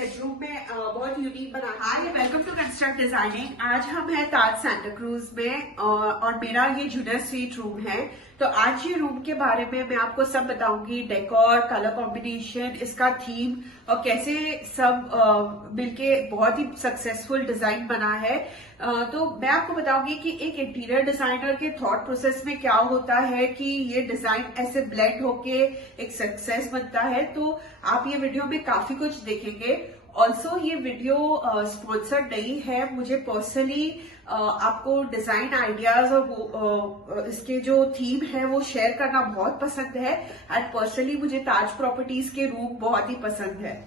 Bedroom में बहुत unique बना। हाय, वेलकम टू कंस्ट्रक्ट डिजाइनिंग। आज हम हैं ताज सेंटा क्रूज में और मेरा ये जूनियर स्वीट रूम है। तो आज ये रूम के बारे में मैं आपको सब बताऊंगी, डेकोर, कलर कॉम्बिनेशन, इसका थीम और कैसे सब मिलके बहुत ही सक्सेसफुल डिजाइन बना है। तो मैं आपको बताऊंगी कि एक इंटीरियर डिजाइनर के थॉट प्रोसेस में क्या होता है कि ये डिजाइन ऐसे ब्लेंड होके एक सक्सेस बनता है। तो आप ये वीडियो में काफी कुछ देखेंगे। ऑल्सो ये वीडियो स्पॉन्सर्ड नहीं है। मुझे पर्सनली आपको डिजाइन आइडियाज और इसके जो थीम है वो शेयर करना बहुत पसंद है। एंड पर्सनली मुझे ताज प्रॉपर्टीज के रूम बहुत ही पसंद है।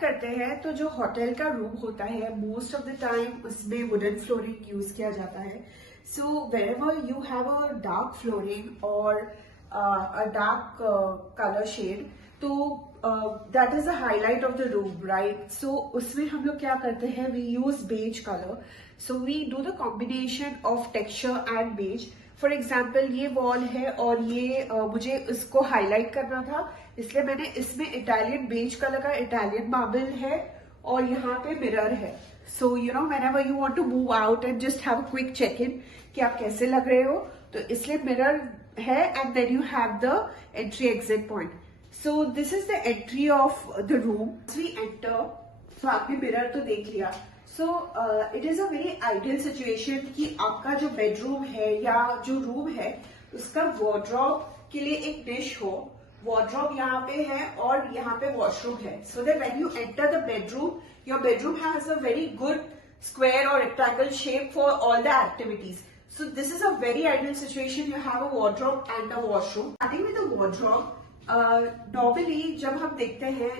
करते हैं तो जो होटल का रूम होता है मोस्ट ऑफ द टाइम उसमें वुडन फ्लोरिंग यूज किया जाता है। So wherever you have a dark flooring और अ डार्क कलर शेड, तो that is the highlight of the room, right. So उसमें हम लोग क्या करते हैं, we use beige colour. So we do the combination of texture and beige. For example ये wall है और ये मुझे इसको हाईलाइट करना था, इसलिए मैंने इसमें इटालियन बेज कलर का इटालियन मार्बल है और यहाँ पे मिरर है। So you know whenever you want to move out and just have a quick check in कि आप कैसे लग रहे हो, तो इसलिए मिरर है। And then you have the entry exit point. So this is the entry of the room. We enter, तो आपने मिरर तो देख लिया। So it is a very ideal situation कि आपका जो बेडरूम है या जो रूम है उसका वार्डरोब के लिए एक डिश हो। वार्डरोब यहाँ पे है और यहाँ पे वॉशरूम है। So that when you enter the bedroom, your bedroom has a very good square और rectangle shape for all the activities. So this is a very ideal situation. You have a wardrobe and a washroom. Starting with the wardrobe, normally जब हम देखते हैं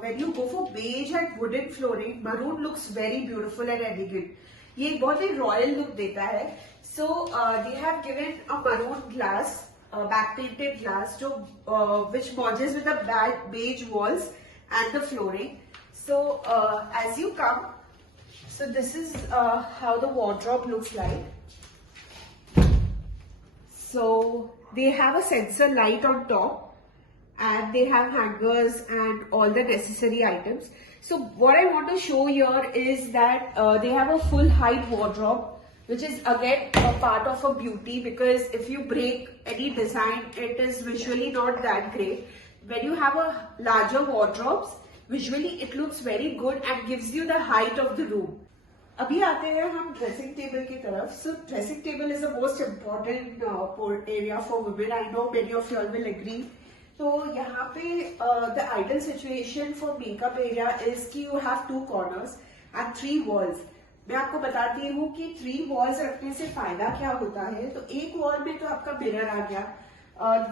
when you go for beige and wooden flooring, maroon looks very beautiful and elegant. ये बहुत ही royal look देता है। सो दे have given a maroon glass, back painted glass, which merges with the beige walls and the flooring. So as you come, so this is how the wardrobe looks like. So they have a sensor light on top and they have hangers and all the necessary items. So what I want to show here is that they have a full height wardrobe, which is again a part of a beauty, because if you break any design, it is visually not that great. When you have a larger wardrobes, visually it looks very good and gives you the height of the room. अभी आते हैं हम dressing table की तरफ। So dressing table is the most important area for women. I know many of you will agree. तो यहाँ पे the ideal situation for makeup area is कि you have 2 corners and 3 walls। मैं आपको बताती हूँ कि 3 वॉल्स रखने से फायदा क्या होता है। तो एक वॉल में तो आपका मिरर आ गया।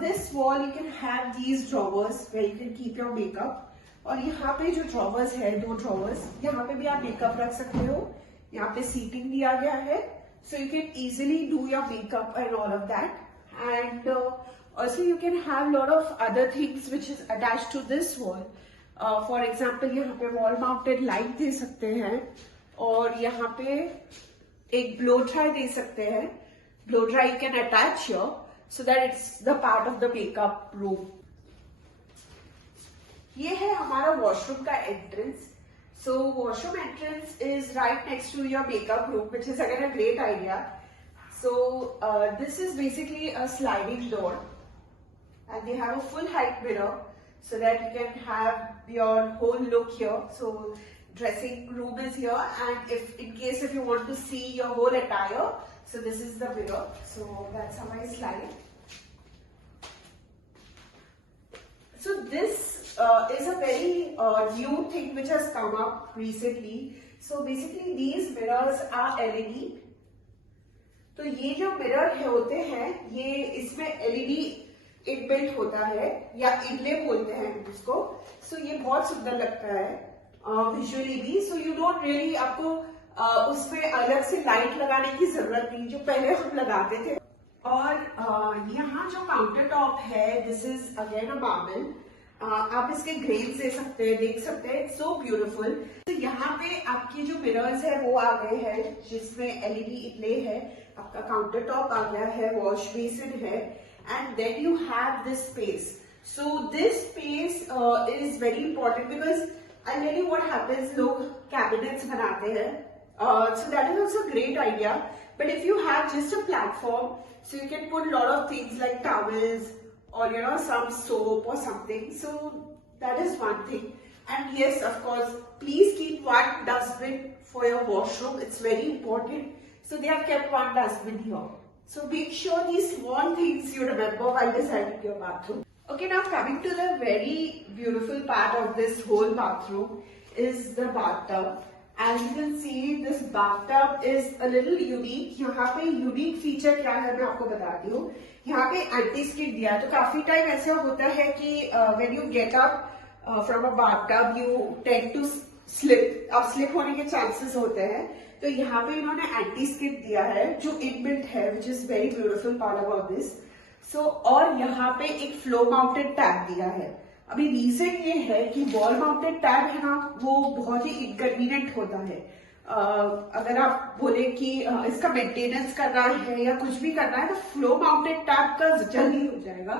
This wall you can have these drawers where you can keep your makeup. और यहाँ पे जो ड्रॉवर्स है, 2 ड्रॉवर्स, यहाँ पे भी आप मेकअप रख सकते हो। यहाँ पे सीटिंग दिया गया है, so you can easily do your makeup and all of that. And also you can have lot of other things which is attach to this wall. For example यहाँ पे वॉल माउंटेड लाइट दे सकते हैं और यहाँ पे एक blow dry दे सकते हैं। Blow dry can attach here so that it's the part of the makeup room. ये है हमारा वॉशरूम का entrance. So washroom entrance is right next to your makeup room, which is again a great idea. So this is basically a sliding door and they have a full height mirror so that you can have your whole look here. So dressing room is here, and if in case if you want to see your whole attire, so this is the mirror. So that's how I slide. So this is a very new thing which has come up recently. So basically these mirrors are LED. तो ये जो mirror होते हैं, ये इसमें LED inbuilt होता है या इनले बोलते हैं इसको। सो ये बहुत सुंदर लगता है विजुअली भी। सो यू डोंट रियली, आपको उसमें अलग से लाइट लगाने की जरूरत नहीं, जो पहले हम लगाते थे। और यहाँ जो काउंटर टॉप है, this is again a marble. आप इसके ग्रेन्स दे सकते हैं, देख सकते हैं, इट्स सो ब्यूटीफुल। तो यहाँ पे आपकी जो मिरर्स है वो आ गए हैं जिसमें LED इनले है, आपका काउंटर टॉप आ गया है, वॉश बेसिन है, and then you have this space. So this space is very important because I'll tell you what happens. लोग cabinets बनाते हैं, so that is also a great idea. But if you have just a platform, so you can put a lot of things like towels or some soap or something. So that is one thing. And yes, of course, please keep one dustbin for your washroom. It's very important. So they have kept one dustbin here. So make sure these small things you remember while designing your bathroom. Okay, now coming to the very beautiful part of this whole bathroom is the bathtub. As you can see, this bathtub is a little unique. यहाँ पे unique feature क्या है मैं आपको बताती हूँ. यहाँ पे anti skid दिया है. तो काफी टाइम ऐसा होता है कि when you get up from a bathtub, you tend to slip. अब slip होने के chances होते हैं. तो यहाँ पे इन्होंने एंटी स्किड दिया है जो इनबिल्ट है, which is very beautiful part about this. So और यहाँ पे एक फ्लो माउंटेड टैब दिया है. अभी रीजन ये है कि वॉल माउंटेड टैब है ना, वो बहुत ही इनकन्वीनियंट होता है. अगर आप बोले कि इसका मेंटेनेंस करना है या कुछ भी करना है तो फ्लो माउंटेड टैब का जल्दी हो जाएगा,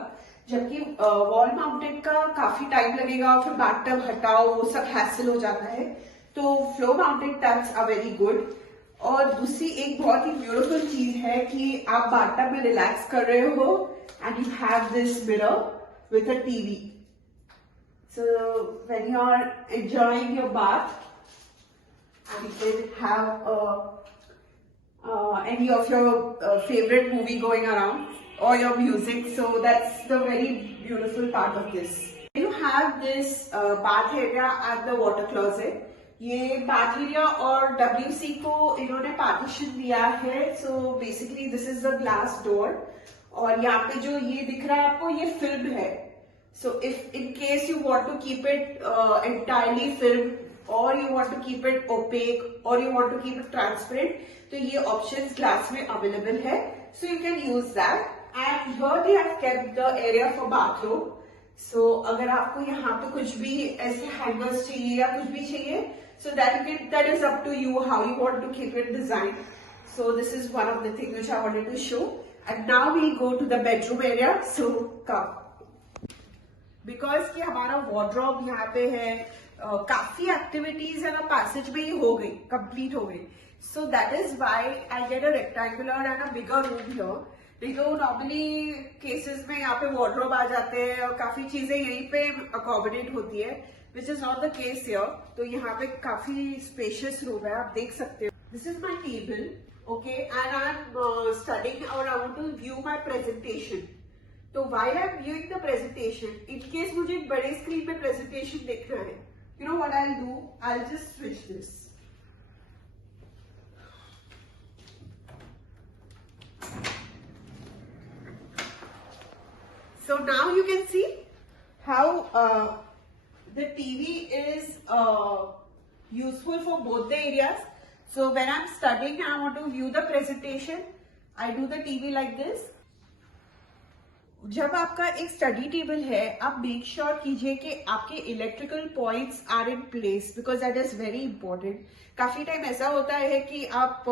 जबकि वॉल माउंटेड का काफी टाइम लगेगा, फिर बाथटब हटाओ, वो सब हैसल हो जाता है. तो floor mounted tubs are very good. और दूसरी एक बहुत ही ब्यूटीफुल चीज है कि आप बाथटब में रिलैक्स कर रहे हो and you have this mirror with a TV. So when you are enjoying your bath and you can have any of your favorite movie going around or your music. So that's the very beautiful part of this. You have this bath area and the water closet. ये bath area और WC को इन्होंने partition दिया है. So basically this is the glass door. और यहाँ पे जो ये दिख रहा है आपको, ये filmed है. So if in case you want to keep it entirely filmed, or you want to keep it opaque, or you want to keep it transparent, तो ये options glass में available है. So you can use that. And here they have kept the area for bathroom. So अगर आपको यहाँ पे कुछ भी ऐसे hangers चाहिए या कुछ भी चाहिए, so that is up to you how you want to keep it designed. So this is one of the things which I wanted to show. And now we go to the bedroom area. So come. Because कि हमारा wardrobe यहाँ पे है, काफी activities है ना passage में ही हो गई, कंप्लीट हो गई. So that is why I get a rectangular and a bigger room here. Because normally cases में यहाँ पे वार्डरोब आ जाते हैं और काफी चीजें यहीं पे अकोमोडेट होती है, which is not the case here. तो यहाँ पे काफी स्पेशियस रूम है, आप देख सकते हो. This is my table, okay, and I am studying और I want to view my presentation. तो while I am viewing the presentation, in case मुझे बड़े स्क्रीन पे प्रेजेंटेशन देखना है, you know what I'll do? I'll just switch this. So now you can see how the TV is useful for both the areas. So when I'm studying and I want to view the presentation, I do the TV like this. जब आपका एक study table है, आप make sure कीजिए कि आपके electrical points are in place, because that is very important. काफी time ऐसा होता है कि आप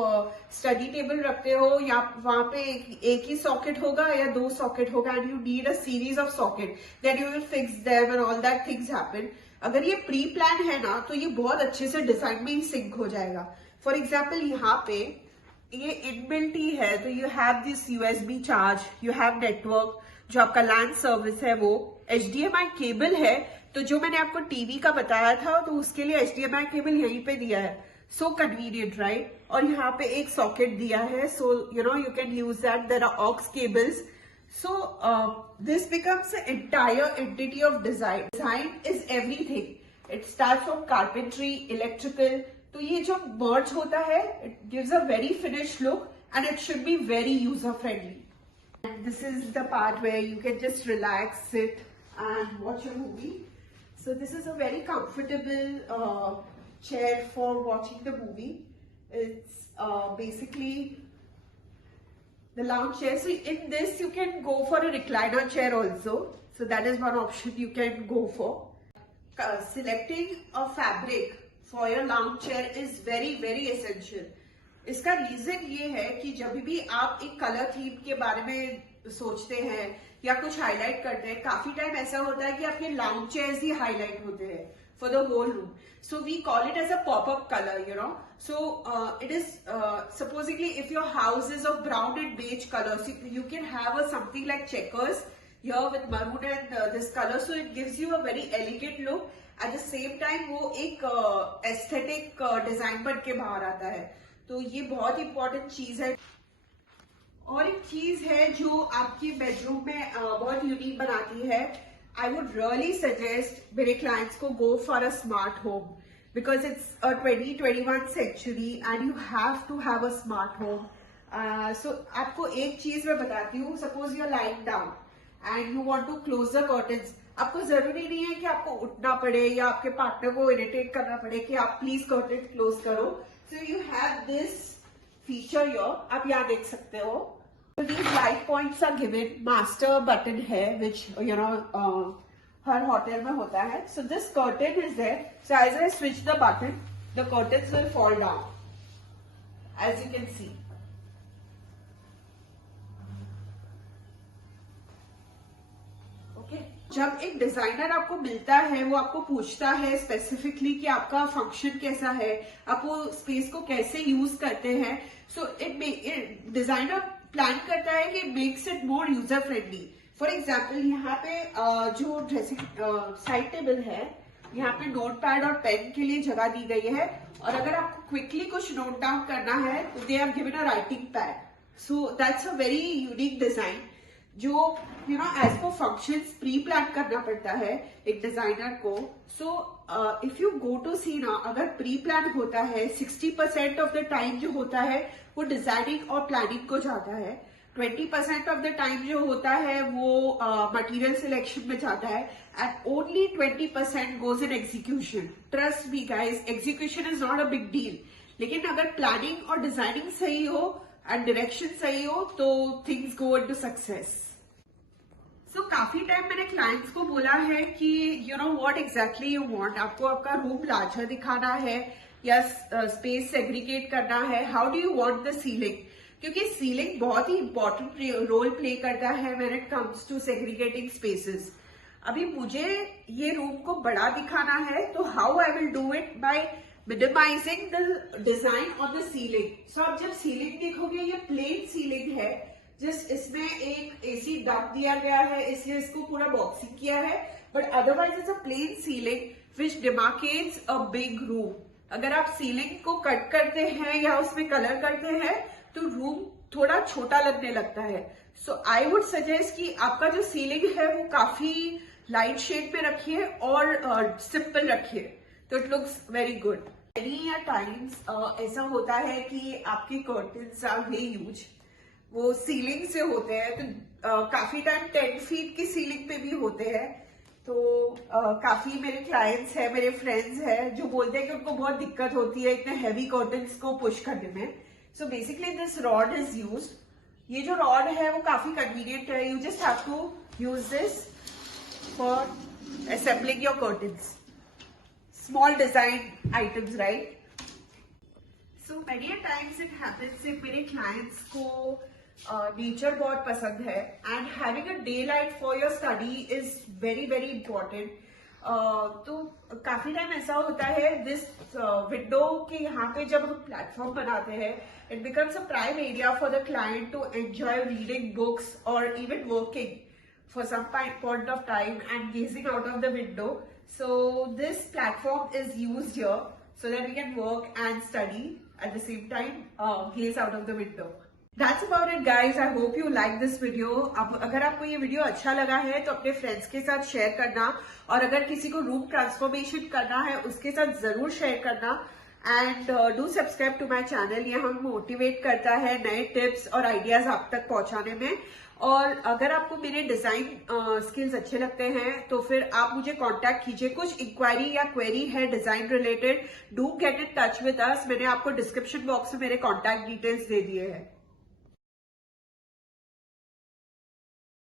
स्टडी टेबल रखते हो या वहां पे एक ही सॉकेट होगा या दो सॉकेट होगा, and you need a series of socket, then you will fix them and all that things happen. अगर ये प्री प्लान है ना, तो ये बहुत अच्छे से डिजाइन में सिंक हो जाएगा. फॉर एग्जाम्पल यहाँ पे ये इनबिल्ट ही है, तो you have this USB charge, you have network, जो आपका लैंड सर्विस है, वो HDMI केबल है. तो जो मैंने आपको टीवी का बताया था, तो उसके लिए HDMI केबल यहीं पे दिया है. So convenient, right? और यहाँ पे एक सॉकेट दिया है, so you can use that. There are aux cables. So this becomes an entire entity of design. Design is everything. It starts from carpentry, electrical. तो ये जो merge होता है, it gives a very finished look and it should be very user friendly. And this is the part where you can just relax, sit and watch a movie. So this is a very comfortable chair for watching the movie. It's basically the lounge chair. So in this you can go for a recliner chair also. So that is one option you can go for. Selecting a fabric for your lounge chair is very, very essential. इसका reason ये है कि जब भी आप एक colour theme के बारे में सोचते हैं या कुछ हाईलाइट करते हैं, काफी टाइम ऐसा होता है कि आपके लाउंज चेयर्स ही हाईलाइट होते हैं for the whole room. So we call it as a pop-up color, you know. So it is supposedly if your house is of brown and beige color, so you can have something like checkers here with maroon and this color. So it gives you a very elegant look. At the same time, वो एक aesthetic design बन के बाहर आता है. तो ये बहुत important चीज है. और एक चीज है जो आपके बेडरूम में बहुत यूनिक बनाती है. I would really suggest मेरे clients को go for a smart home because it's a 2021 century and you have to have a smart home. So आपको एक चीज मैं बताती हूँ. Suppose you're lying down and you want to close the curtains. आपको जरूरी नहीं है कि आपको उठना पड़े या आपके पार्टनर को इरिटेट करना पड़े कि आप प्लीज कर्टन क्लोज करो. So you have this feature here. आप यहाँ देख सकते हो. So these light points are given. Master button है, which you know her hotel में होता है. So this curtain is there. So as I switch the button, the curtains will fall down, as you can see. Okay. जब एक designer आपको मिलता है, वो आपको पूछता है स्पेसिफिकली कि आपका फंक्शन कैसा है, आप वो स्पेस को कैसे यूज करते हैं. सो इट डिजाइनर प्लान करता है कि makes it more user friendly. For example यहाँ पे जो ड्रेसिंग साइड टेबल है, यहाँ पे नोट पैड और पेन के लिए जगह दी गई है. और अगर आपको क्विकली कुछ नोट डाउन करना है तो they have given a writing pad. So that's a very unique design जो you know as per functions pre plan करना पड़ता है एक डिजाइनर को. So if you go to see ना, अगर प्री प्लान होता है 60% ऑफ द टाइम जो होता है वो डिजाइनिंग और प्लानिंग को जाता है. 20% ऑफ द टाइम जो होता है वो मटेरियल सिलेक्शन में जाता है. And only 20% goes in execution. Trust me guys, execution is not a big deal. लेकिन अगर प्लानिंग और डिजाइनिंग सही हो एंड डायरेक्शन सही हो तो थिंग्स गो इनटू सक्सेस. तो काफी टाइम मैंने क्लाइंट्स को बोला है कि you know what exactly you want. आपको आपका रूम लार्जर दिखाना है या स्पेस सेग्रीगेट करना है. How do you want the ceiling, क्योंकि सीलिंग बहुत ही इंपॉर्टेंट रोल प्ले करता है when it comes to segregating spaces. अभी मुझे ये रूम को बड़ा दिखाना है तो how I will do it by minimising the design on the ceiling. So आप जब सीलिंग देखोगे ये प्लेन सीलिंग है, जस्ट इसमें एक एसी डक दिया गया है, इसलिए इसको पूरा बॉक्सिंग किया है. But otherwise it's a plain ceiling which demarcates a big room. अगर आप सीलिंग को कट करते हैं या उसमें कलर करते हैं तो रूम थोड़ा छोटा लगने लगता है. सो आई वुड सजेस्ट कि आपका जो सीलिंग है वो काफी लाइट शेड में रखिए और सिंपल रखिए तो it looks very good. Many times ऐसा होता है कि आपके कर्टन्स आर वेरी ह्यूज, वो सीलिंग से होते हैं. तो काफी टाइम 10 फीट की सीलिंग पे भी होते हैं. तो काफी मेरे क्लाइंट्स हैं, मेरे फ्रेंड्स हैं जो बोलते हैं कि उनको बहुत दिक्कत होती है इतने हैवी कर्टन्स को पुश करने में. So basically this rod is used. ये जो रॉड है वो काफी कन्वीनियंट है. You just have to use this for assembling your curtains, small design items, right. So many times it happens कि मेरे क्लाइंट्स को नेचर बहुत पसंद है and having a daylight for your study is very very important. तो काफी time ऐसा होता है दिस विंडो के यहाँ पे जब हम प्लेटफॉर्म बनाते हैं it becomes a prime area for the client to enjoy reading books और even working for some point of time and gazing out of the window. So this platform is used here so that we can work and study at the same time, gaze out of the window. That's about it guys. I hope you like this video. अब अगर आपको ये video अच्छा लगा है तो अपने friends के साथ शेयर करना, और अगर किसी को रूम ट्रांसफॉर्मेशन करना है उसके साथ जरूर शेयर करना. And do subscribe to my channel. ये हमें मोटिवेट करता है नए टिप्स और आइडियाज आप तक पहुंचाने में. और अगर आपको मेरे डिजाइन स्किल्स अच्छे लगते हैं तो फिर आप मुझे कांटेक्ट कीजिए. कुछ इंक्वायरी या क्वेरी है design related, do get in touch with us. मैंने आपको डिस्क्रिप्शन बॉक्स में मेरे कांटेक्ट डिटेल्स दे दिए हैं.